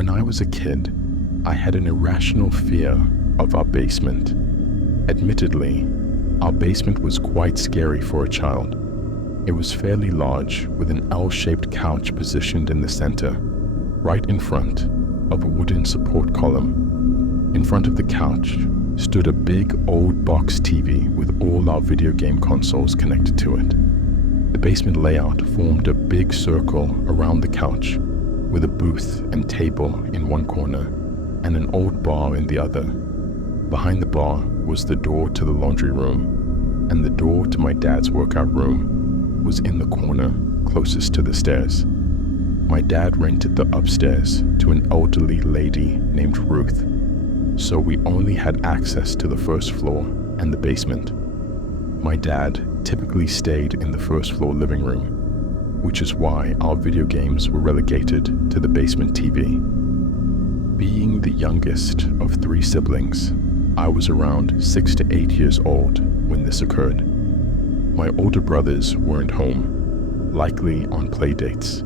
When I was a kid, I had an irrational fear of our basement. Admittedly, our basement was quite scary for a child. It was fairly large, with an L-shaped couch positioned in the center, right in front of a wooden support column. In front of the couch stood a big old box TV with all our video game consoles connected to it. The basement layout formed a big circle around the couch, with a booth and table in one corner and an old bar in the other. Behind the bar was the door to the laundry room, and the door to my dad's workout room was in the corner closest to the stairs. My dad rented the upstairs to an elderly lady named Ruth, so we only had access to the first floor and the basement. My dad typically stayed in the first floor living room, which is why our video games were relegated to the basement TV. Being the youngest of 3 siblings, I was around 6 to 8 years old when this occurred. My older brothers weren't home, likely on play dates,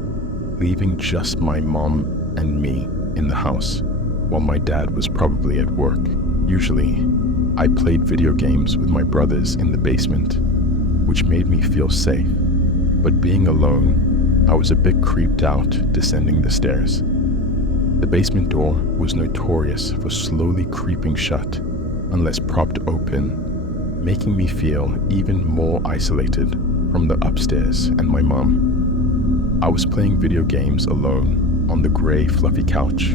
leaving just my mom and me in the house, while my dad was probably at work. Usually, I played video games with my brothers in the basement, which made me feel safe. But being alone, I was a bit creeped out descending the stairs. The basement door was notorious for slowly creeping shut unless propped open, making me feel even more isolated from the upstairs and my mom. I was playing video games alone on the gray fluffy couch,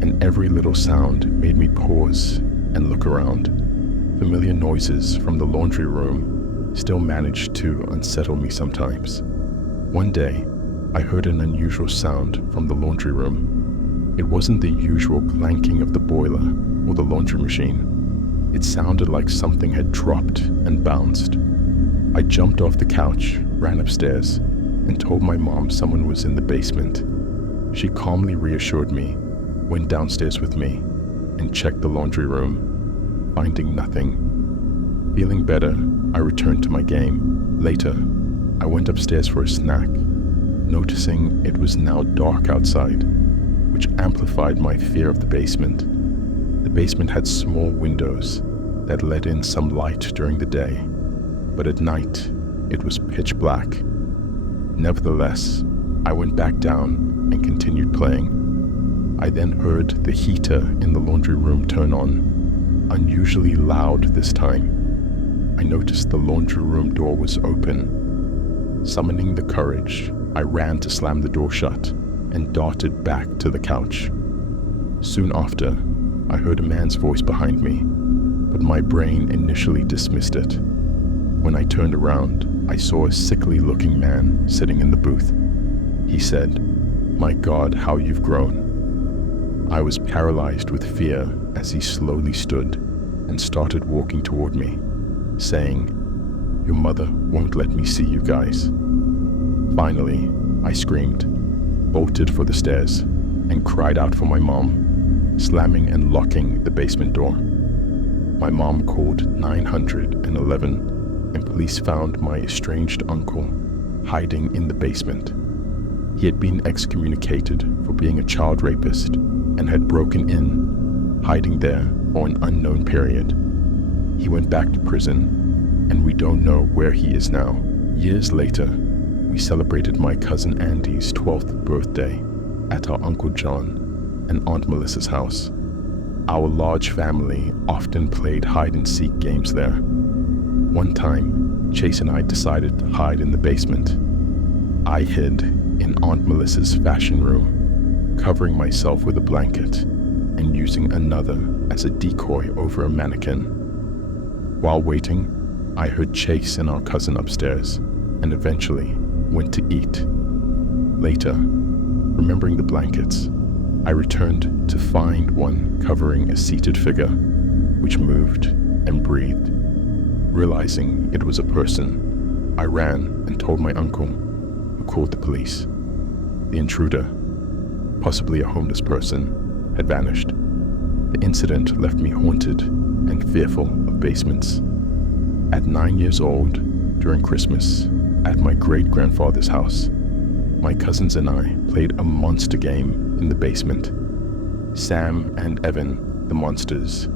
and every little sound made me pause and look around. Familiar noises from the laundry room still managed to unsettle me sometimes. One day, I heard an unusual sound from the laundry room. It wasn't the usual clanking of the boiler or the laundry machine. It sounded like something had dropped and bounced. I jumped off the couch, ran upstairs, and told my mom someone was in the basement. She calmly reassured me, went downstairs with me, and checked the laundry room, finding nothing. Feeling better, I returned to my game. Later, I went upstairs for a snack, noticing it was now dark outside, which amplified my fear of the basement. The basement had small windows that let in some light during the day, but at night, it was pitch black. Nevertheless, I went back down and continued playing. I then heard the heater in the laundry room turn on, unusually loud this time. I noticed the laundry room door was open. Summoning the courage, I ran to slam the door shut and darted back to the couch. Soon after, I heard a man's voice behind me, but my brain initially dismissed it. When I turned around, I saw a sickly-looking man sitting in the booth. He said, "My God, how you've grown." I was paralyzed with fear as he slowly stood and started walking toward me, saying, "Your mother won't let me see you guys." Finally, I screamed, bolted for the stairs, and cried out for my mom, slamming and locking the basement door. My mom called 911, and police found my estranged uncle hiding in the basement. He had been excommunicated for being a child rapist and had broken in, hiding there for an unknown period. He went back to prison, and we don't know where he is now. Years later, we celebrated my cousin Andy's 12th birthday at our Uncle John and Aunt Melissa's house. Our large family often played hide-and-seek games there. One time, Chase and I decided to hide in the basement. I hid in Aunt Melissa's fashion room, covering myself with a blanket and using another as a decoy over a mannequin. While waiting, I heard Chase and our cousin upstairs, and eventually went to eat. Later, remembering the blankets, I returned to find one covering a seated figure, which moved and breathed. Realizing it was a person, I ran and told my uncle, who called the police. The intruder, possibly a homeless person, had vanished. The incident left me haunted and fearful of basements. At 9 years old, during Christmas, at my great-grandfather's house, my cousins and I played a monster game in the basement. Sam and Evan, the monsters,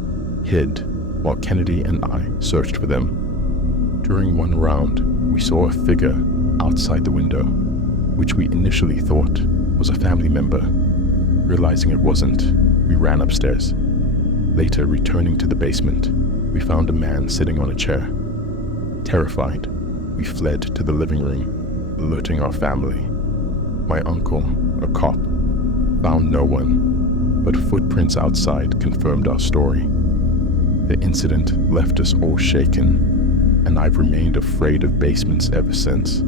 hid while Kennedy and I searched for them. During one round, we saw a figure outside the window, which we initially thought was a family member. Realizing it wasn't, we ran upstairs. Later, returning to the basement, we found a man sitting on a chair. Terrified, we fled to the living room, alerting our family. My uncle, a cop, found no one, but footprints outside confirmed our story. The incident left us all shaken, and I've remained afraid of basements ever since.